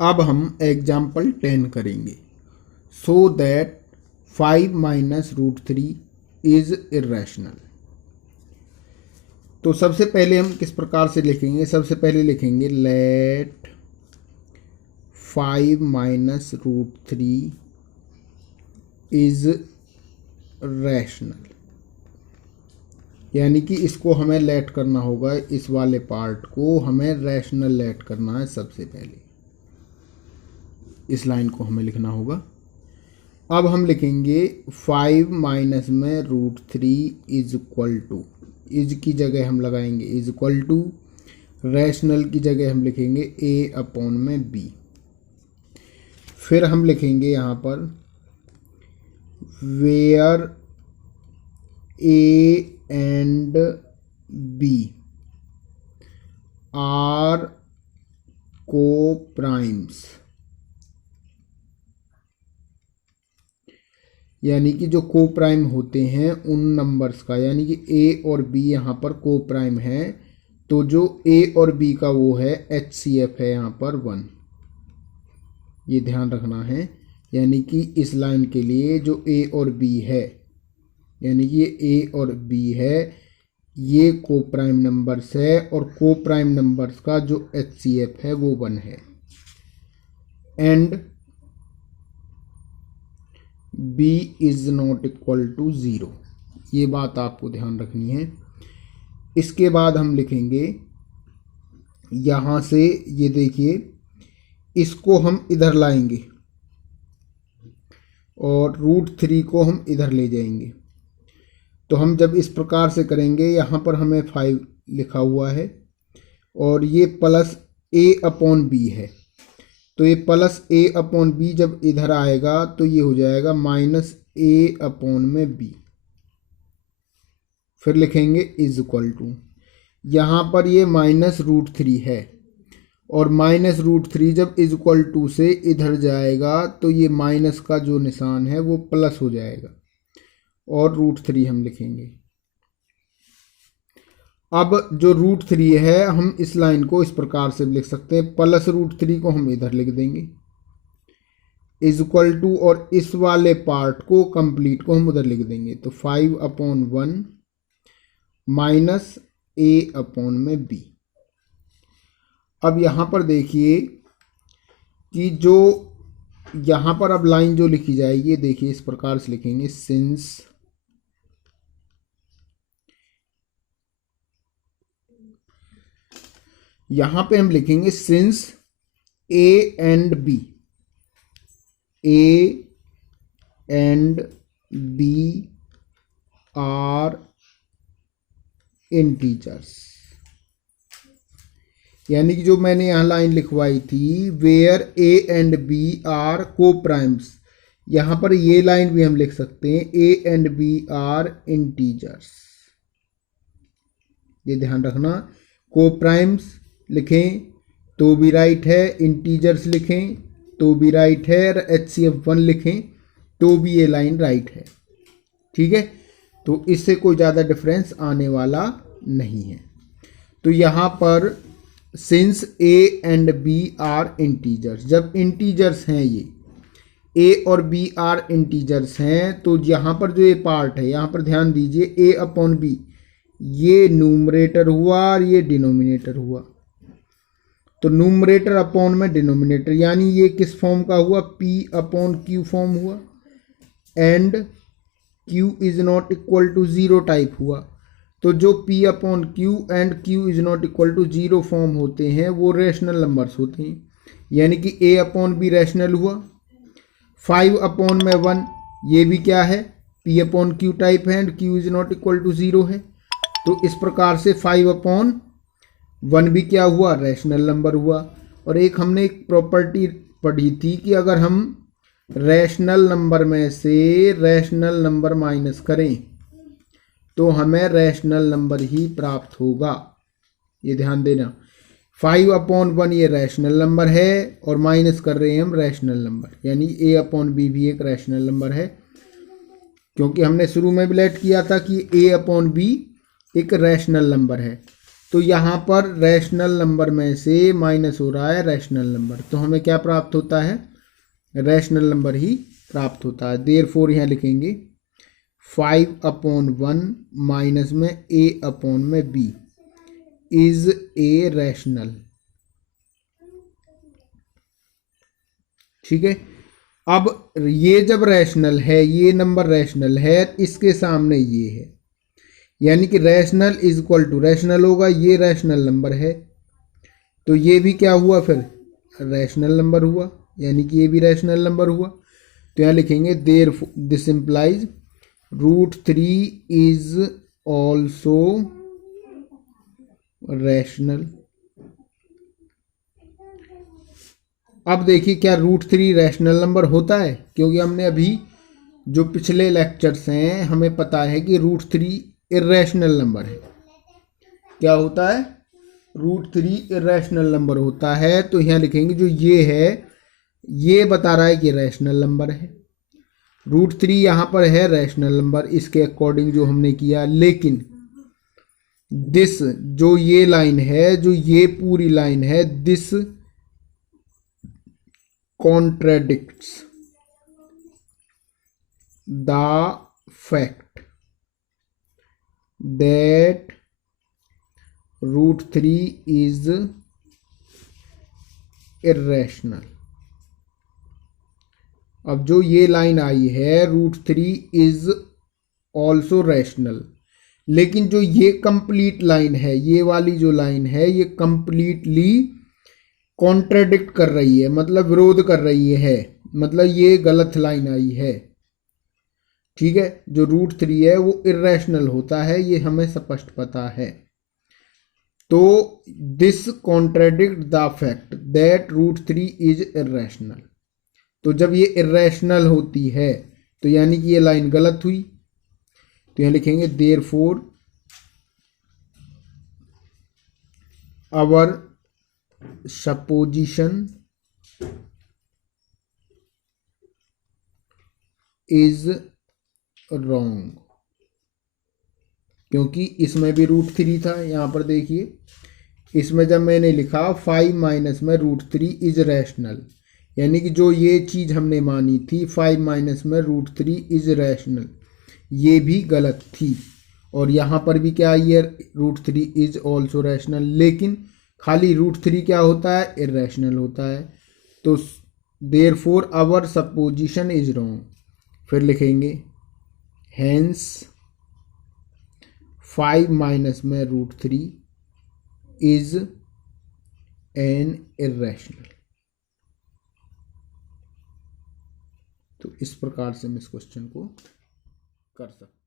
अब हम एग्जाम्पल 10 करेंगे। So that 5 minus root 3 is irrational. तो सबसे पहले हम किस प्रकार से लिखेंगे? सबसे पहले लिखेंगे let 5 minus root 3 is rational, यानी कि इसको हमें लेट करना होगा, इस वाले पार्ट को हमें रैशनल लेट करना है। सबसे पहले इस लाइन को हमें लिखना होगा। अब हम लिखेंगे 5 माइनस में root 3 is equal to, is की जगह हम लगाएंगे इज इक्वल टू, रैशनल की जगह हम लिखेंगे ए अपॉन में बी। फिर हम लिखेंगे यहाँ पर where A and B are coprimes, यानी कि जो को प्राइम होते हैं उन नंबर्स का, यानी कि ए और बी यहाँ पर को प्राइम है, तो जो ए और बी का वो है HCF है यहाँ पर 1, ये ध्यान रखना है। यानी कि इस लाइन के लिए जो ए और बी है, यानी कि ये ए और बी है, ये को प्राइम नंबर्स है, और को प्राइम नंबर्स का जो HCF है वो 1 है। And b is not equal to 0, ये बात आपको ध्यान रखनी है। इसके बाद हम लिखेंगे यहाँ से, ये देखिए, इसको हम इधर लाएंगे और रूट 3 को हम इधर ले जाएंगे। तो हम जब इस प्रकार से करेंगे, यहाँ पर हमें 5 लिखा हुआ है और ये प्लस a अपॉन बी है, तो ये प्लस ए अपॉन बी जब इधर आएगा तो ये हो जाएगा माइनस ए अपॉन में बी। फिर लिखेंगे इज इक्वल टू, यहाँ पर ये माइनस रूट 3 है, और माइनस रूट 3 जब इज इक्वल टू से इधर जाएगा तो ये माइनस का जो निशान है वो प्लस हो जाएगा, और रूट 3 हम लिखेंगे। अब जो रूट 3 है, हम इस लाइन को इस प्रकार से लिख सकते हैं, प्लस रूट 3 को हम इधर लिख देंगे इज इक्वल टू, और इस वाले पार्ट को कंप्लीट को हम उधर लिख देंगे। तो 5 अपॉन 1 माइनस ए अपॉन में बी। अब यहाँ पर देखिए कि जो यहाँ पर अब लाइन जो लिखी जाएगी, देखिए इस प्रकार से लिखेंगे, सिंस यहाँ पे हम लिखेंगे since A and B, A and B are integers, यानी कि जो मैंने यहाँ लाइन लिखवाई थी, where A and B are coprimes, यहाँ पर ये लाइन भी हम लिख सकते हैं, A and B are integers. ये ध्यान रखना, को प्राइम्स लिखें तो भी राइट है, इंटीजर्स लिखें तो भी राइट है, और HCF 1 लिखें तो भी ये लाइन राइट है। ठीक है, तो इससे कोई ज़्यादा डिफरेंस आने वाला नहीं है। तो यहाँ पर since A and B are integers, जब इंटीजर्स हैं ये ए और बी आर इंटीजर्स हैं, तो यहाँ पर जो ये पार्ट है, यहाँ पर ध्यान दीजिए, ए अपॉन बी, ये न्यूमरेटर हुआ और ये डिनोमिनेटर हुआ। तो न्यूमरेटर अपॉन में डिनोमिनेटर, यानी ये किस फॉर्म का हुआ? P अपॉन क्यू फॉर्म हुआ, and Q is not equal to 0 type हुआ। तो जो P upon Q and Q is not equal to 0 form होते हैं वो रैशनल नंबर्स होते हैं, यानी कि A अपॉन बी रैशनल हुआ। 5 अपॉन में 1, ये भी क्या है? P अपॉन क्यू टाइप है, and Q is not equal to 0 है। तो इस प्रकार से 5 अपॉन 1 भी क्या हुआ? रैशनल नंबर हुआ। और एक हमने एक प्रॉपर्टी पढ़ी थी कि अगर हम रैशनल नंबर में से रैशनल नंबर माइनस करें तो हमें रैशनल नंबर ही प्राप्त होगा, ये ध्यान देना। 5 अपॉन 1 ये रैशनल नंबर है, और माइनस कर रहे हैं हम रैशनल नंबर, यानी A अपॉन बी भी एक रैशनल नंबर है, क्योंकि हमने शुरू में भी लेट किया था कि A अपॉन बी एक रैशनल नंबर है। तो यहाँ पर रैशनल नंबर में से माइनस हो रहा है रैशनल नंबर, तो हमें क्या प्राप्त होता है, रैशनल नंबर ही प्राप्त होता है। देयरफॉर यहाँ लिखेंगे 5/1 माइनस में a/b इज ए रैशनल। ठीक है, अब ये जब रैशनल है, ये नंबर रैशनल है, इसके सामने ये है, यानी कि rational is equal to rational होगा, ये रैशनल नंबर है, तो ये भी क्या हुआ फिर, रैशनल नंबर हुआ, यानी कि ये भी रैशनल नंबर हुआ। तो यहाँ लिखेंगे there this implies √3 is also rational. अब देखिए क्या √3 रैशनल नंबर होता है, क्योंकि हमने अभी जो पिछले लेक्चर्स हैं हमें पता है कि √3 इर्रेशनल नंबर है। क्या होता है, √3 इर्रेशनल नंबर होता है। तो यहाँ लिखेंगे जो ये है ये बता रहा है कि रैशनल नंबर है, √3 यहाँ पर है रैशनल नंबर इसके अकॉर्डिंग जो हमने किया। लेकिन दिस जो ये लाइन है, जो ये पूरी लाइन है, this contradicts the fact that √3 is irrational। अब जो ये लाइन आई है √3 इज ऑल्सो रैशनल, लेकिन जो ये कंप्लीट लाइन है, ये वाली जो लाइन है, ये कंप्लीटली कॉन्ट्रेडिक्ट कर रही है, मतलब विरोध कर रही है, मतलब ये गलत लाइन आई है। ठीक है, जो √3 है वो इर्रेशनल होता है, ये हमें स्पष्ट पता है। तो this contradict the fact that √3 is irrational. तो जब ये इर्रेशनल होती है तो यानी कि ये लाइन गलत हुई। तो यहाँ लिखेंगे therefore our supposition is wrong, क्योंकि इसमें भी √3 था। यहाँ पर देखिए, इसमें जब मैंने लिखा 5 माइनस में √3 इज रैशनल, यानी कि जो ये चीज़ हमने मानी थी 5 माइनस में √3 इज रैशनल, ये भी गलत थी। और यहाँ पर भी क्या आई है, √3 इज ऑल्सो रैशनल, लेकिन खाली √3 क्या होता है, इर्रेशनल होता है। तो therefore our supposition is wrong. फिर लिखेंगे हेंस 5 माइनस में √3 इज एन इर्रेशनल। तो इस प्रकार से हम इस क्वेश्चन को कर सकते हैं।